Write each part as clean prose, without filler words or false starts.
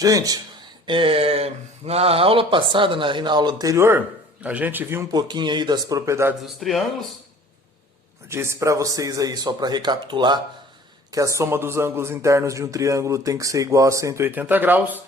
Gente, na aula passada e na aula anterior, a gente viu um pouquinho aí das propriedades dos triângulos. Eu disse para vocês aí, só para recapitular, que a soma dos ângulos internos de um triângulo tem que ser igual a 180 graus.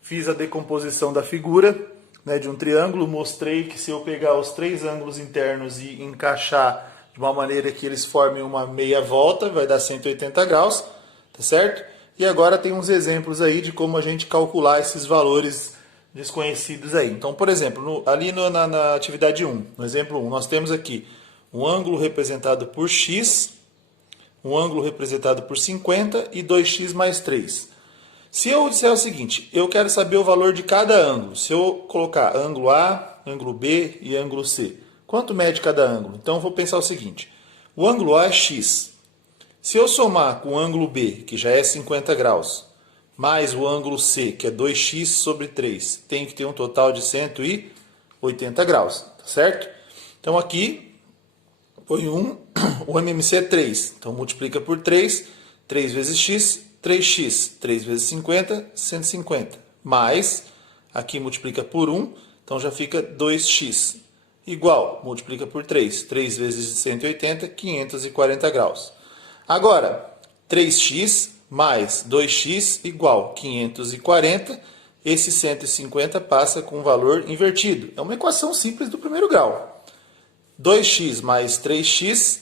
Fiz a decomposição da figura, né, de um triângulo, mostrei que se eu pegar os três ângulos internos e encaixar de uma maneira que eles formem uma meia volta, vai dar 180 graus, tá certo? E agora tem uns exemplos aí de como a gente calcular esses valores desconhecidos aí. Então, por exemplo, na atividade 1, no exemplo 1, nós temos aqui um ângulo representado por x, um ângulo representado por 50 e 2x mais 3. Se eu disser o seguinte, eu quero saber o valor de cada ângulo. Se eu colocar ângulo A, ângulo B e ângulo C, quanto mede cada ângulo? Então eu vou pensar o seguinte, o ângulo A é x. Se eu somar com o ângulo B, que já é 50 graus, mais o ângulo C, que é 2x sobre 3, tem que ter um total de 180 graus, tá certo? Então aqui, põe o MMC é 3, então multiplica por 3, 3 vezes x, 3x, 3 vezes 50, 150, mais, aqui multiplica por 1, então já fica 2x, igual, multiplica por 3, 3 vezes 180, 540 graus. Agora, 3x mais 2x igual 540, esse 150 passa com o valor invertido. É uma equação simples do primeiro grau. 2x mais 3x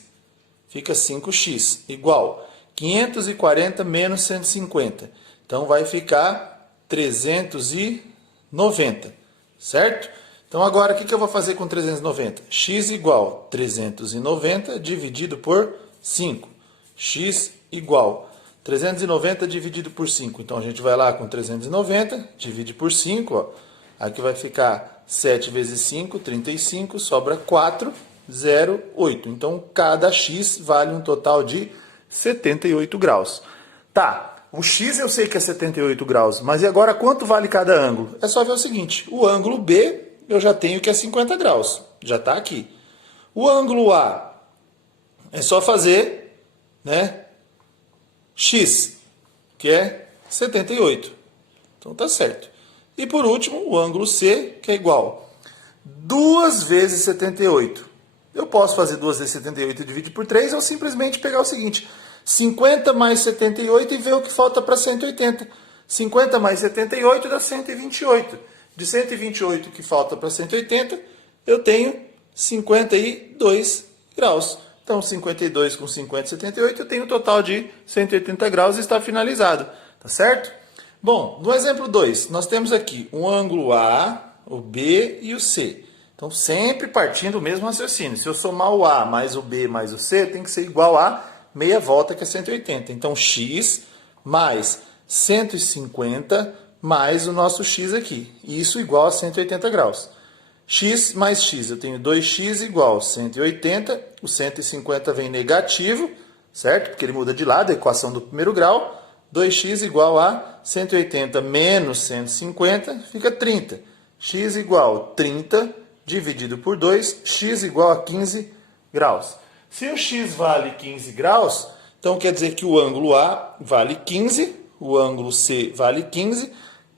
fica 5x, igual 540 menos 150. Então, vai ficar 390, certo? Então, agora, o que eu vou fazer com 390? X igual 390 dividido por 5. X igual 390 dividido por 5. Então, a gente vai lá com 390, divide por 5. Ó. Aqui vai ficar 7 vezes 5, 35, sobra 4,08. Então, cada x vale um total de 78 graus. Tá, o x eu sei que é 78 graus, mas e agora quanto vale cada ângulo? É só ver o seguinte, o ângulo B eu já tenho que é 50 graus, já está aqui. O ângulo A é só fazer... né? X, que é 78. Então tá certo. E por último, o ângulo C, que é igual 2 vezes 78. Eu posso fazer 2 vezes 78 e dividir por 3, ou simplesmente pegar o seguinte, 50 mais 78 e ver o que falta para 180. 50 mais 78 dá 128. De 128 que falta para 180, eu tenho 52 graus. Então, 52 com 50, 78, eu tenho um total de 180 graus e está finalizado. Tá certo? Bom, no exemplo 2, nós temos aqui um ângulo A, o B e o C. Então, sempre partindo do mesmo raciocínio. Se eu somar o A mais o B mais o C, tem que ser igual a meia volta, que é 180. Então, x mais 150 mais o nosso x aqui. Isso igual a 180 graus. X mais x, eu tenho 2x igual a 180, o 150 vem negativo, certo? Porque ele muda de lado, a equação do primeiro grau. 2x igual a 180 menos 150, fica 30. X igual a 30 dividido por 2, x igual a 15 graus. Se o x vale 15 graus, então quer dizer que o ângulo A vale 15, o ângulo C vale 15,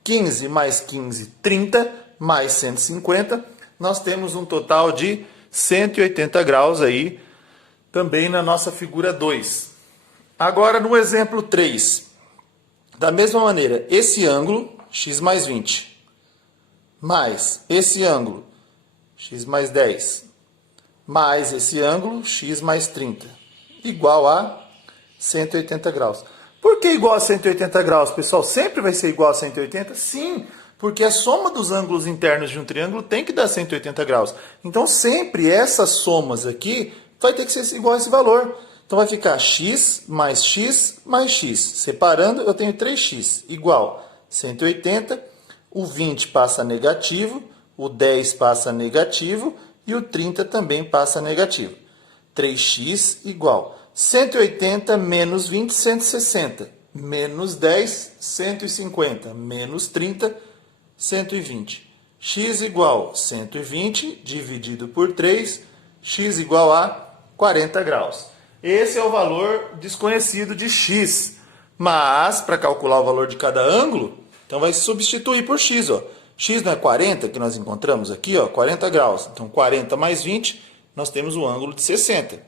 15 mais 15, 30, mais 150, nós temos um total de 180 graus aí, também na nossa figura 2. Agora, no exemplo 3, da mesma maneira, esse ângulo, x mais 20, mais esse ângulo, x mais 10, mais esse ângulo, x mais 30, igual a 180 graus. Por que igual a 180 graus, pessoal? Sempre vai ser igual a 180? Sim, porque a soma dos ângulos internos de um triângulo tem que dar 180 graus. Então, sempre essas somas aqui vai ter que ser igual a esse valor. Então, vai ficar x mais x mais x. Separando, eu tenho 3x igual 180. O 20 passa negativo, o 10 passa negativo e o 30 também passa negativo. 3x igual 180 menos 20, 160. Menos 10, 150. Menos 30, 120. X igual a 120 dividido por 3, x igual a 40 graus. Esse é o valor desconhecido de x. Mas, para calcular o valor de cada ângulo, Então vai substituir por x, ó. X não é 40 que nós encontramos aqui, ó, 40 graus. Então 40 mais 20, nós temos o ângulo de 60.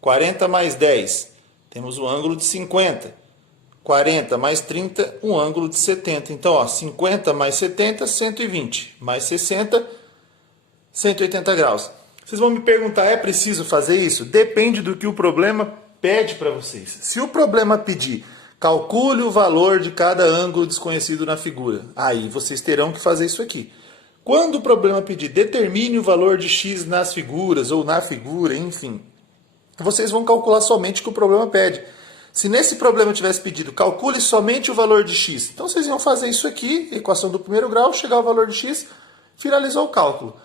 40 mais 10, temos o ângulo de 50. 40 mais 30, um ângulo de 70. Então, ó, 50 mais 70, 120. Mais 60, 180 graus. Vocês vão me perguntar, é preciso fazer isso? Depende do que o problema pede para vocês. Se o problema pedir, calcule o valor de cada ângulo desconhecido na figura. Aí vocês terão que fazer isso aqui. Quando o problema pedir, determine o valor de x nas figuras, ou na figura, enfim. Vocês vão calcular somente o que o problema pede. Se nesse problema tivesse pedido, calcule somente o valor de x. Então vocês iam fazer isso aqui, equação do primeiro grau, chegar ao valor de x, finalizar o cálculo.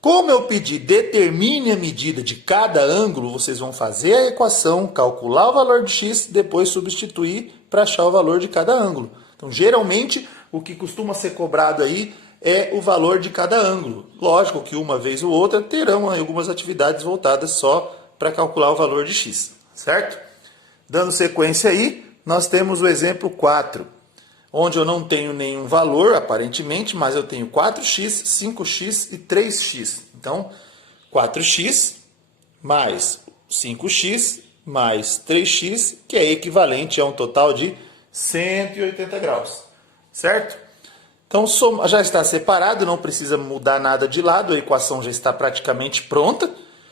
Como eu pedi, determine a medida de cada ângulo, vocês vão fazer a equação, calcular o valor de x, depois substituir para achar o valor de cada ângulo. Então, geralmente, o que costuma ser cobrado aí é o valor de cada ângulo. Lógico que uma vez ou outra terão algumas atividades voltadas só para calcular o valor de x, certo? Dando sequência aí, nós temos o exemplo 4, onde eu não tenho nenhum valor, aparentemente, mas eu tenho 4x, 5x e 3x. Então, 4x mais 5x mais 3x, que é equivalente a um total de 180 graus, certo? Então, já está separado, não precisa mudar nada de lado, a equação já está praticamente pronta.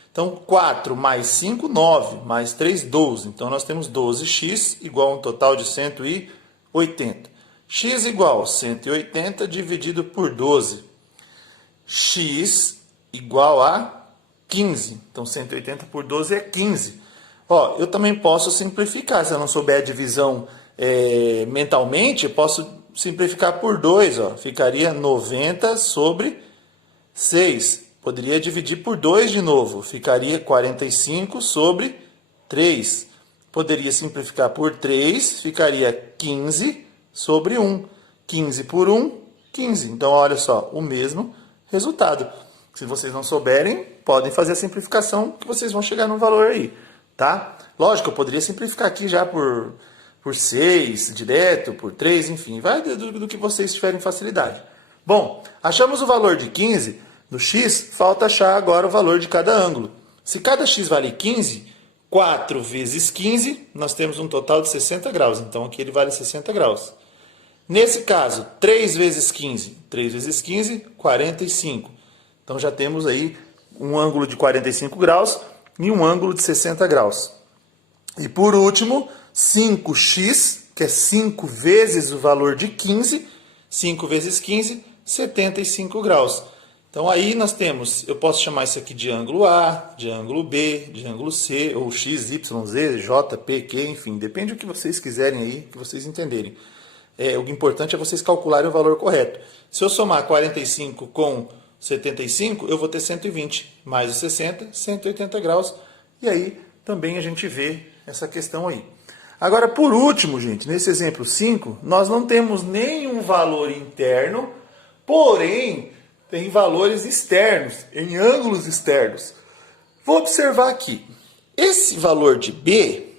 Então, 4 mais 5, 9, mais 3, 12. Então, nós temos 12x igual a um total de 180. X igual a 180 dividido por 12. X igual a 15. Então, 180 por 12 é 15. Ó, eu também posso simplificar. Se eu não souber a divisão mentalmente, eu posso simplificar por 2. Ó. Ficaria 90 sobre 6. Poderia dividir por 2 de novo. Ficaria 45 sobre 3. Poderia simplificar por 3. Ficaria 15 sobre 1. 15 por 1, 15. Então, olha só, o mesmo resultado. Se vocês não souberem, podem fazer a simplificação que vocês vão chegar no valor aí, tá? Lógico, eu poderia simplificar aqui já por 6, direto, por 3, enfim. Vai do que vocês tiverem facilidade. Bom, achamos o valor de 15 do x, falta achar agora o valor de cada ângulo. Se cada x vale 15, 4 vezes 15, nós temos um total de 60 graus. Então, aqui ele vale 60 graus. Nesse caso, 3 vezes 15. 3 vezes 15, 45. Então, já temos aí um ângulo de 45 graus e um ângulo de 60 graus. E, por último, 5x, que é 5 vezes o valor de 15. 5 vezes 15, 75 graus. Então, aí nós temos, eu posso chamar isso aqui de ângulo A, de ângulo B, de ângulo C, ou X, Y, Z, J, P, Q, enfim. Depende do que vocês quiserem aí, que vocês entenderem. O importante é vocês calcularem o valor correto. Se eu somar 45 com 75, eu vou ter 120. Mais os 60, 180 graus. E aí também a gente vê essa questão aí. Agora, por último, gente, nesse exemplo 5, nós não temos nenhum valor interno, porém tem valores externos, em ângulos externos. Vou observar aqui. Esse valor de B,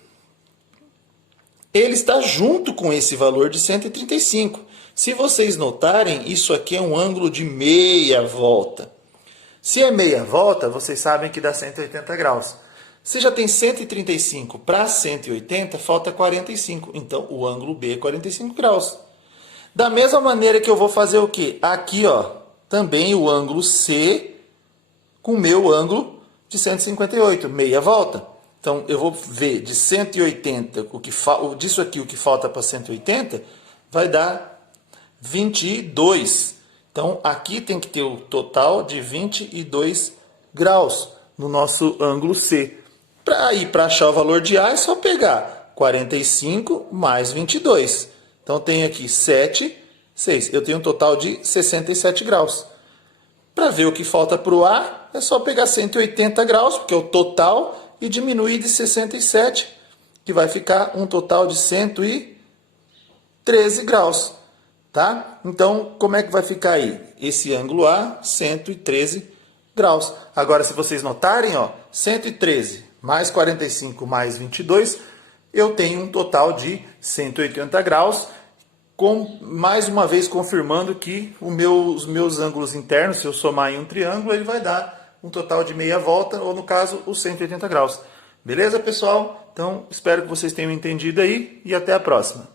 ele está junto com esse valor de 135. Se vocês notarem, isso aqui é um ângulo de meia volta. Se é meia volta, vocês sabem que dá 180 graus. Se já tem 135 para 180, falta 45. Então, o ângulo B é 45 graus. Da mesma maneira que eu vou fazer o quê? Aqui, ó, também o ângulo C com o meu ângulo de 158, meia volta. Então, eu vou ver de 180, disso aqui o que falta para 180, vai dar 22. Então, aqui tem que ter o total de 22 graus no nosso ângulo C. Para achar o valor de A, é só pegar 45 mais 22. Então, tenho aqui 7, 6. Eu tenho um total de 67 graus. Para ver o que falta para o A, é só pegar 180 graus, porque é o total, e diminuir de 67, que vai ficar um total de 113 graus. Tá? Então, como é que vai ficar aí? Esse ângulo A, 113 graus. Agora, se vocês notarem, ó, 113 mais 45 mais 22, eu tenho um total de 180 graus, mais uma vez confirmando que os meus ângulos internos, se eu somar em um triângulo, ele vai dar um total de meia volta, ou no caso, os 180 graus. Beleza, pessoal? Então, espero que vocês tenham entendido aí e até a próxima.